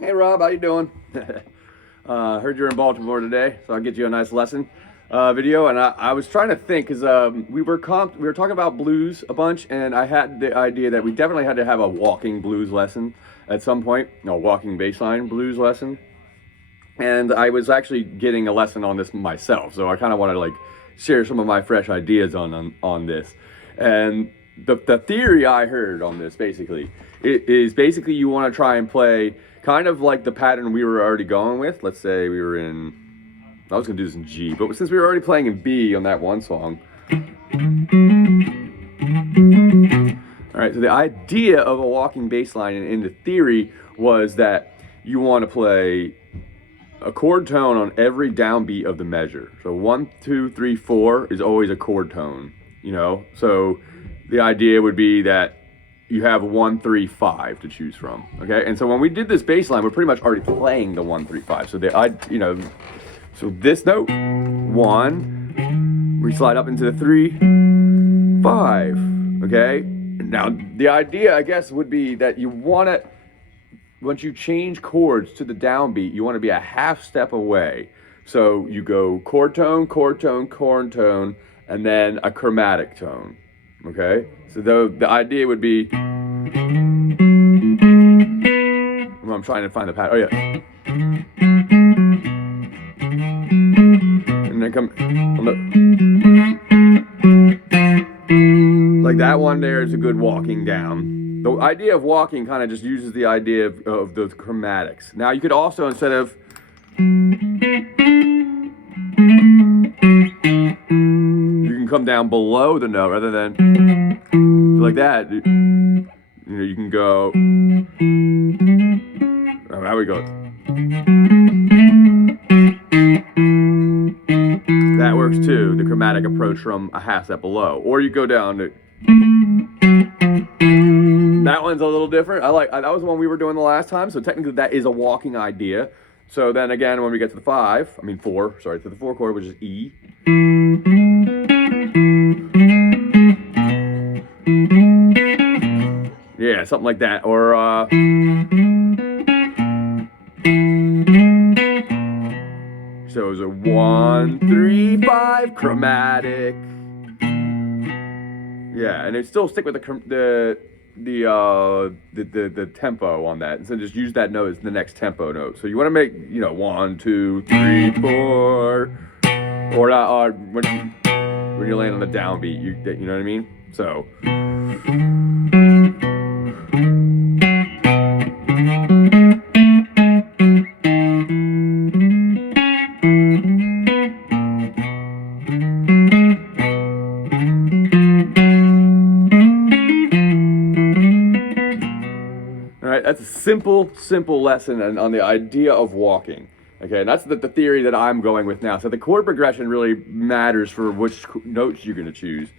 Hey Rob, how you doing? Heard you're in Baltimore today, so I'll get you a nice lesson video. And I was trying to think because we were talking about blues a bunch, and I had the idea that we definitely had to have a walking blues lesson at some point, no, walking bassline blues lesson. And I was actually getting a lesson on this myself, so I kind of want to like share some of my fresh ideas on this. And the theory I heard on this basically is basically you want to try and play kind of like the pattern we were already going with. Let's say we were in, I was gonna do this in G, but since we were already playing in B on that one song. All right, so the idea of a walking bass line in the theory was that you want to play a chord tone on every downbeat of the measure. So 1, 2, 3, 4 is always a chord tone, you know? So the idea would be that you have 1, 3, 5 to choose from, okay? And so when we did this bass line, we're pretty much already playing the 1, 3, 5. So so this note, 1, we slide up into the 3, 5, okay? Now, the idea, I guess, would be that you want to, once you change chords to the downbeat, you want to be a half step away. So you go chord tone, chord tone, chord tone, and then a chromatic tone, okay? So the idea would be, I'm trying to find the pattern, oh yeah. And then come, like that one there is a good walking down. The idea of walking kind of just uses the idea of those chromatics. Now you could also, instead of, you can come down below the note rather than like that. You know, you can go, oh, there we go. That works too, the chromatic approach from a half step below. Or you go down to, that one's a little different. That was the one we were doing the last time, so technically that is a walking idea. So then again, when we get to the 4, to the 4 chord, which is E. Yeah, something like that. Or, so it was a 1, 3, 5 chromatic. Yeah, and it still stick with the tempo on that, and so just use that note as the next tempo note. So you want to make 1, 2, 3, 4, or when you land on the downbeat, you know what I mean. So. That's a simple lesson on the idea of walking. Okay, and that's the theory that I'm going with now. So the chord progression really matters for which notes you're going to choose.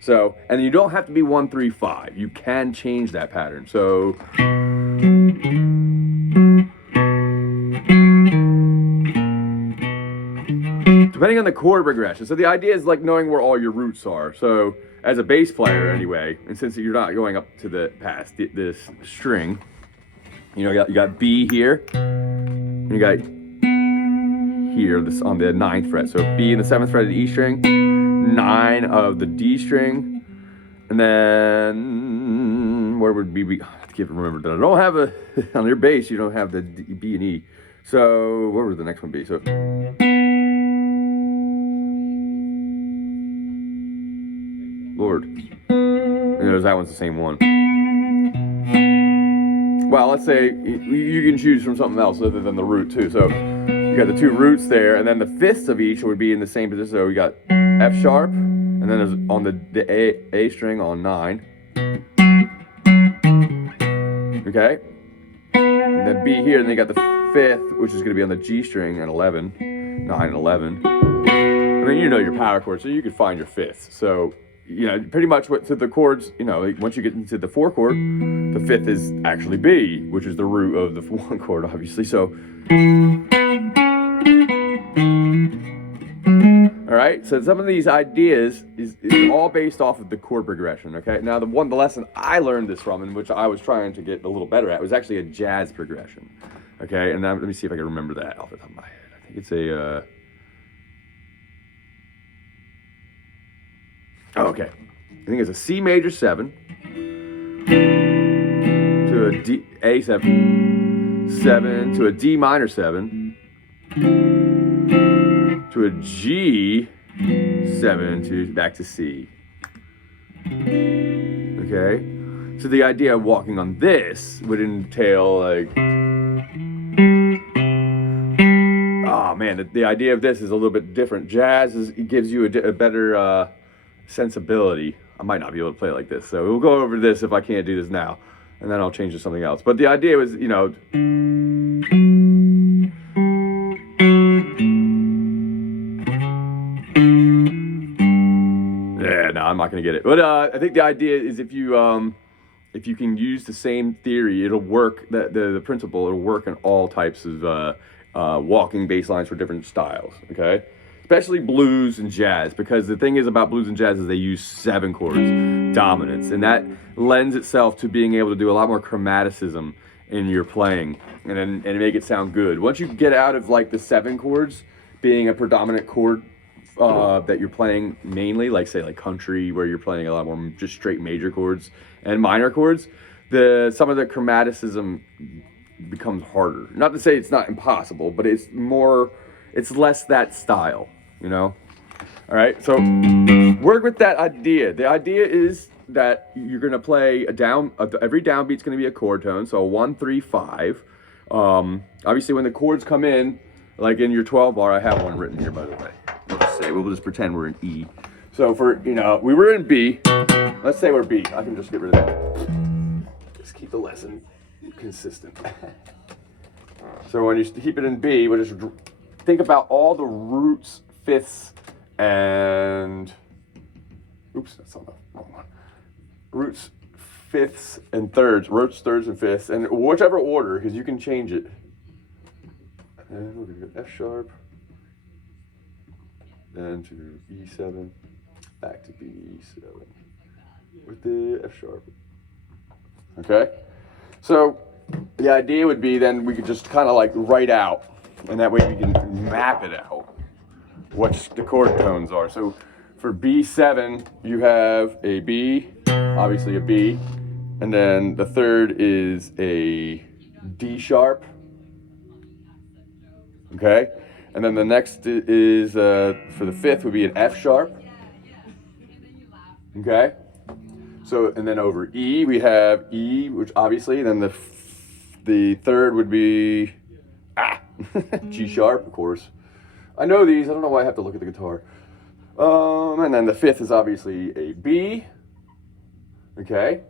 So, and you don't have to be 1, 3, 5. You can change that pattern. So, depending on the chord progression. So the idea is like knowing where all your roots are. So as a bass player anyway, and since you're not going up to the past this string, you got B here, and you got here, this on the 9th fret. So B in the 7th fret of the E string, 9 of the D string, and then where would B? I can't remember that. I don't have a on your bass. You don't have the B and E. So where would the next one be? So Lord, that one's the same one. Well, let's say you can choose from something else other than the root too. So you got the 2 roots there, and then the 5ths of each would be in the same position. So we got F sharp, and then there's on the A string on 9. Okay, and then B here, and then you got the 5th, which is going to be on the G string at 11, 9 and 11. I mean, your power chord, so you could find your 5th. So. Pretty much to the chords, once you get into the 4 chord, the 5th is actually B, which is the root of the 1 chord, obviously. So, all right. So some of these ideas is all based off of the chord progression. Okay. Now the lesson I learned this from, and which I was trying to get a little better at, was actually a jazz progression. Okay, and now let me see if I can remember that off the top of my head. I think it's a. Oh, okay, I think it's a C major 7 to a D A7 to a D minor 7 to a G7 to back to C. Okay, so the idea of walking on this would entail like, oh man, the idea of this is a little bit different. Jazz it gives you a better sensibility. I might not be able to play it like this, so we'll go over this if I can't do this now, and then I'll change to something else. But the idea was, you know, yeah, no, I'm not gonna get it. But I think the idea is if you can use the same theory, it'll work. The principle, it'll work in all types of walking bass lines for different styles. Okay. Especially blues and jazz, because the thing is about blues and jazz is they use 7 chords dominance, and that lends itself to being able to do a lot more chromaticism in your playing and make it sound good. Once you get out of like the 7 chords being a predominant chord that you're playing mainly, like say like country, where you're playing a lot more just straight major chords and minor chords, some of the chromaticism becomes harder. Not to say it's not impossible, but it's less that style. You know? All right, so work with that idea. The idea is that you're gonna play every downbeat's gonna be a chord tone, so a 1, 3, 5. Obviously when the chords come in, like in your 12 bar, I have one written here by the way. We'll just pretend we're in E. So for, you know, we were in B. Let's say we're B. I can just get rid of that. Just keep the lesson consistent. So when you keep it in B, we'll just think about all the roots, fifths, and oops, that's on the wrong one. Roots, fifths, and thirds. Roots, thirds, and fifths, and whichever order, because you can change it. And we're gonna go F sharp, then to E7, back to B7 with the F sharp. Okay, so the idea would be then we could just kind of like write out, and that way we can map it out what the chord tones are. So for B7, you have a B, obviously a B, and then the third is a D sharp. Okay, and then the next is for the fifth would be an F sharp. Okay, so and then over E we have E, which obviously then the third would be G sharp, of course. I know these. I don't know why I have to look at the guitar. And then the fifth is obviously a B. Okay,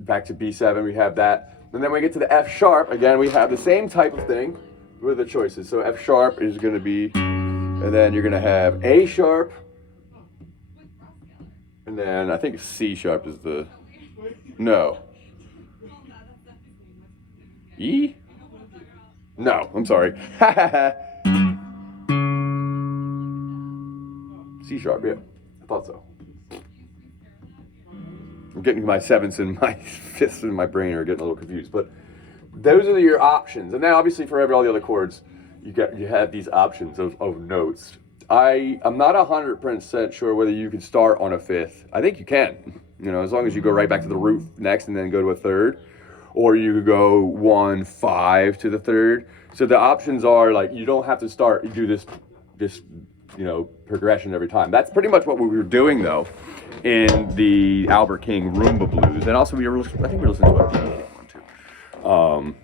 back to B7 we have that, and then we get to the F sharp again. We have the same type of thing with the choices. So F sharp is going to be, and then you're going to have A sharp, and then I think C sharp is the, no, E? No, I'm sorry. C sharp, yeah, I thought so. I'm getting my sevenths and my fifths in my brain are getting a little confused, but those are your options. And then obviously for all the other chords, you have these options of notes. I'm not 100% sure whether you can start on a fifth. I think you can, you know, as long as you go right back to the root next and then go to a third, or you could go 1, 5 to the third. So the options are like, you don't have to do this, you know, progression every time. That's pretty much what we were doing though in the Albert King Roomba Blues. And also I think we were listening to a BB King one too.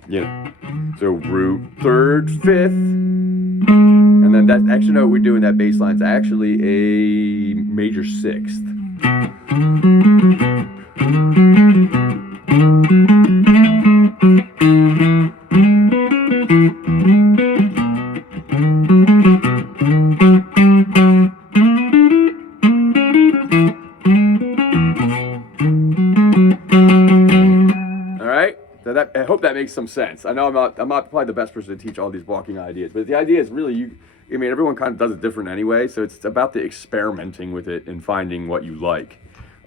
You know, so root, third, fifth, and then that extra note we do in that bass line is actually a major sixth. I hope that makes some sense. I know I'm not probably the best person to teach all these walking ideas, but the idea is really everyone kind of does it different anyway, so it's about the experimenting with it and finding what you like.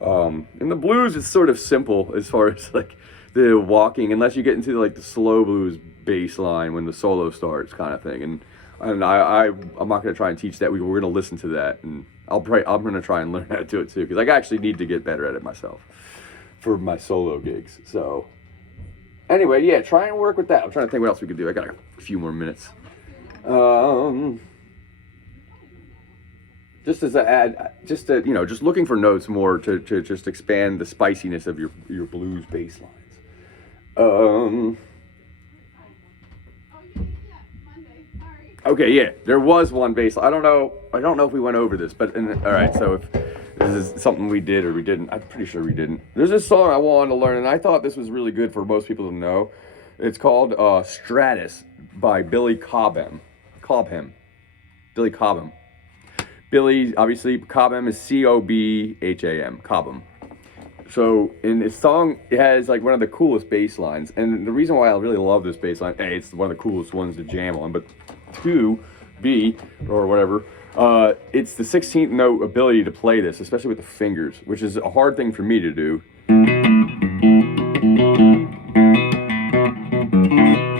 In the blues, it's sort of simple as far as like the walking, unless you get into like the slow blues bass line when the solo starts, kind of thing. And I'm not gonna try and teach that. We're gonna listen to that, and I'm gonna try and learn how to do it too, because I actually need to get better at it myself for my solo gigs. So anyway, yeah, try and work with that. I'm trying to think what else we could do. I got a few more minutes. Just as an ad, just looking for notes more to just expand the spiciness of your blues bass lines. Okay, yeah, there was one bass line. I don't know if we went over this, but all right. So if this is something we did or we didn't, I'm pretty sure we didn't. There's this song I wanted to learn, and I thought this was really good for most people to know. It's called Stratus by Billy Cobham. Billy Cobham. Billy, obviously, Cobham is Cobham. Cobham. So in this song, it has like one of the coolest bass lines, and the reason why I really love this bass line, A, it's one of the coolest ones to jam on, but 2, B, or whatever, it's the 16th note ability to play this, especially with the fingers, which is a hard thing for me to do.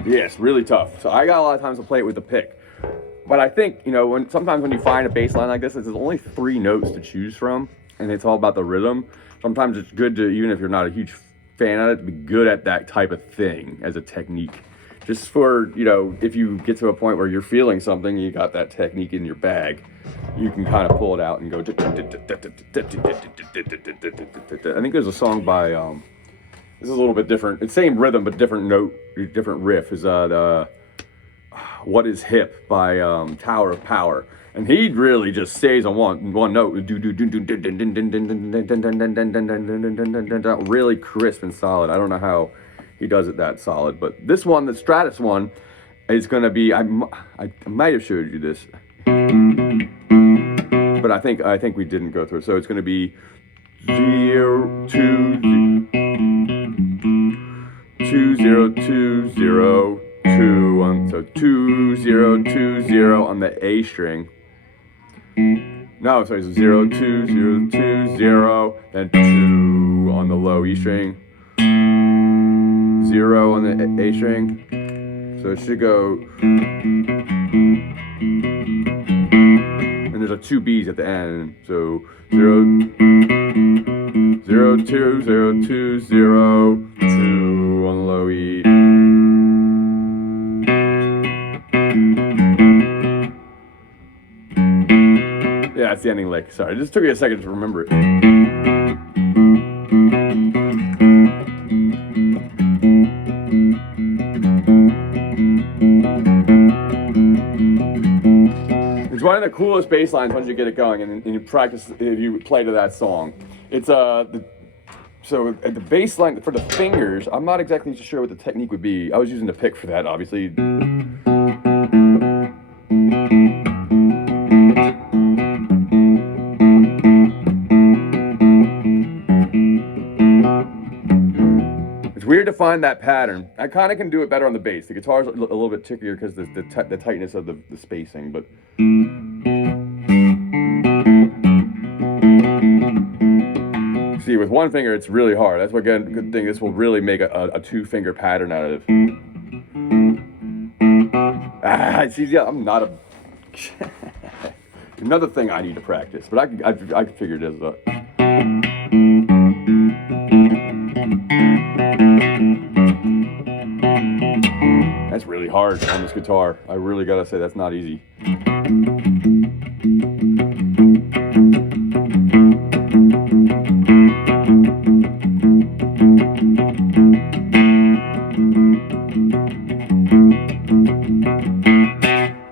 Yeah, it's really tough. So I got a lot of times to play it with the pick. But I think, sometimes when you find a bass line like this, there's only 3 notes to choose from, and it's all about the rhythm. Sometimes it's good to, even if you're not a huge fan of it, to be good at that type of thing as a technique. Just for, if you get to a point where you're feeling something, you got that technique in your bag, you can kind of pull it out and go. I think there's a song by, this is a little bit different. It's same rhythm, but different note, different riff. Is the What Is Hip by Tower of Power. And he really just stays on one note, really crisp and solid. I don't know how he does it that solid, but this one, the Stratus one, is going to be. I might have showed you this, but I think we didn't go through it. So it's going to be 0 2 2 0 2 0 2 on, so 2 0 2 0 on the A string. No, sorry, so 0 2 0 2 0, then 2 on the low E string, 0 on the A string. So it should go, and there's 2 B's at the end. So 0 0 2 0 2 0 2 on the low E. Yeah, that's the ending lick. Sorry, it just took me a second to remember it. It's one of the coolest bass lines once you get it going, and you practice if you play to that song. It's so at the bass line for the fingers, I'm not exactly sure what the technique would be. I was using the pick for that, obviously. Weird to find that pattern. I kind of can do it better on the bass. The guitar's a little bit trickier because the tightness of the spacing, but see, with one finger it's really hard. That's what good thing. This will really make a 2-finger pattern out of it. See, yeah, I'm not a another thing I need to practice, but I can figure this out. That's really hard on this guitar. I really gotta say that's not easy.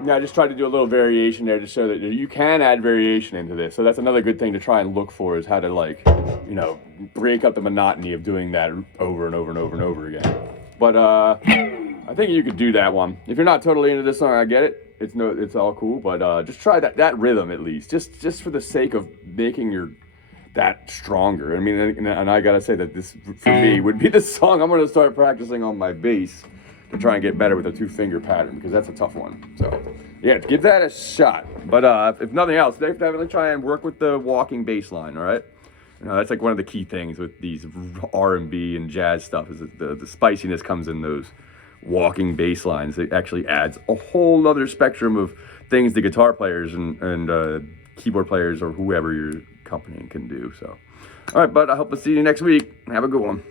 Yeah, I just tried to do a little variation there to show that you can add variation into this. So that's another good thing to try and look for, is how to break up the monotony of doing that over and over and over and over again. But I think you could do that one. If you're not totally into this song, I get it. It's all cool, but just try that rhythm at least, just for the sake of making that stronger. I mean, and I gotta say that this for me would be the song I'm gonna start practicing on my bass to try and get better with a 2-finger pattern, because that's a tough one. So yeah, give that a shot. But if nothing else, definitely try and work with the walking bass line. All right. That's like one of the key things with these R&B and jazz stuff, is that the spiciness comes in those walking bass lines. It actually adds a whole other spectrum of things the guitar players and keyboard players or whoever you're accompanying can do. So, all right, bud, I hope to see you next week. Have a good one.